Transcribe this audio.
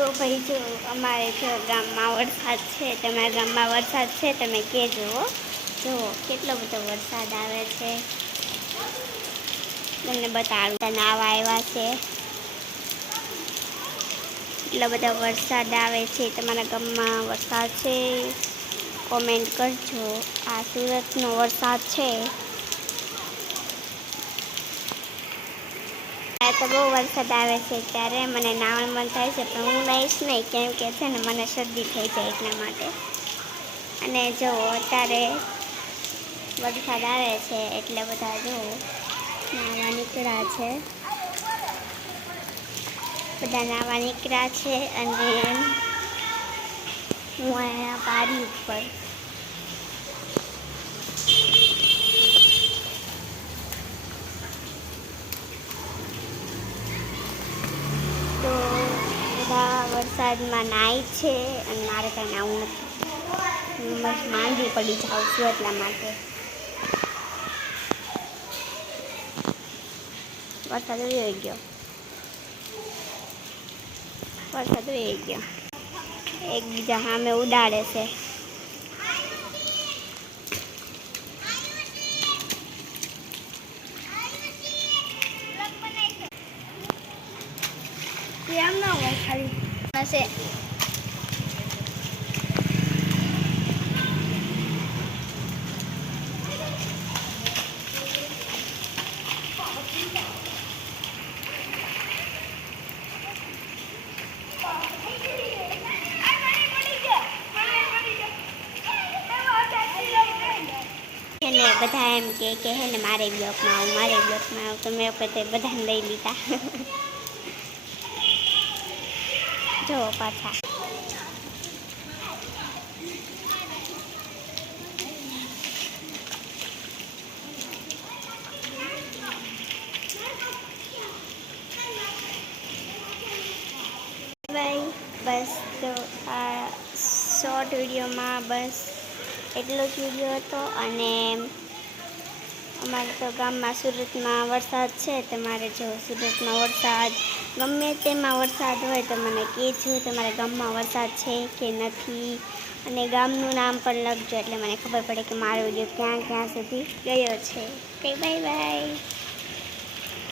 તો ભાઈ જો અમારે જો ગામમાં વરસાદ છે, તમારા ગામમાં વરસાદ છે, તમે કહેજો. જો કેટલો બધો વરસાદ આવે છે, તમને બતાડું. નાવા આવ્યા છે, એટલો બધો વરસાદ આવે છે. તમારા ગામમાં વરસાદ છે, કોમેન્ટ કરજો. આ સુરતનો વરસાદ છે. તો બહુ વરસાદ આવે છે ત્યારે મને નાવાનું મન થાય છે, પણ હું નાહીશ નહીં, કેમ કે છે ને મને શરદી થઈ જાય એટલા માટે. અને જો અત્યારે વરસાદ આવે છે એટલે બધા જો નાવા નીકળ્યા છે, બધા નાવા નીકળ્યા છે. અને હું અહીંયા બારી ઉપર તો બધા વરસાદમાં નાય છે અને મારે કંઈ નાવું નથી. હું બસ માંદી પડી જાઉં છું એટલા માટે. વરસાદ વહી ગયો, વરસાદ વહી ગયો. એકબીજા સામે ઉડાડે છે. એમ ના હોય ખાલી હશે. બધા એમ કે હે ને મારે બ્લોકમાં આવું, મારે બ્લોકમાં આવું, તો મેં વખતે બધાને લઈ લીધા. જો પાછા ભાઈ. બસ તો આ શોર્ટ વિડીયોમાં બસ એટલો જ વિડીયો હતો. અને અમારે તો ગામમાં સુરતમાં વરસાદ છે. તમારે જો સુરતમાં વરસાદ ગમે તેમાં વરસાદ હોય તો મને કહેજો તમારા ગામમાં વરસાદ છે કે નથી, અને ગામનું નામ પણ લખજો એટલે મને ખબર પડે કે મારો વિડીયો ક્યાં ક્યાં સુધી ગયો છે. Okay, bye bye.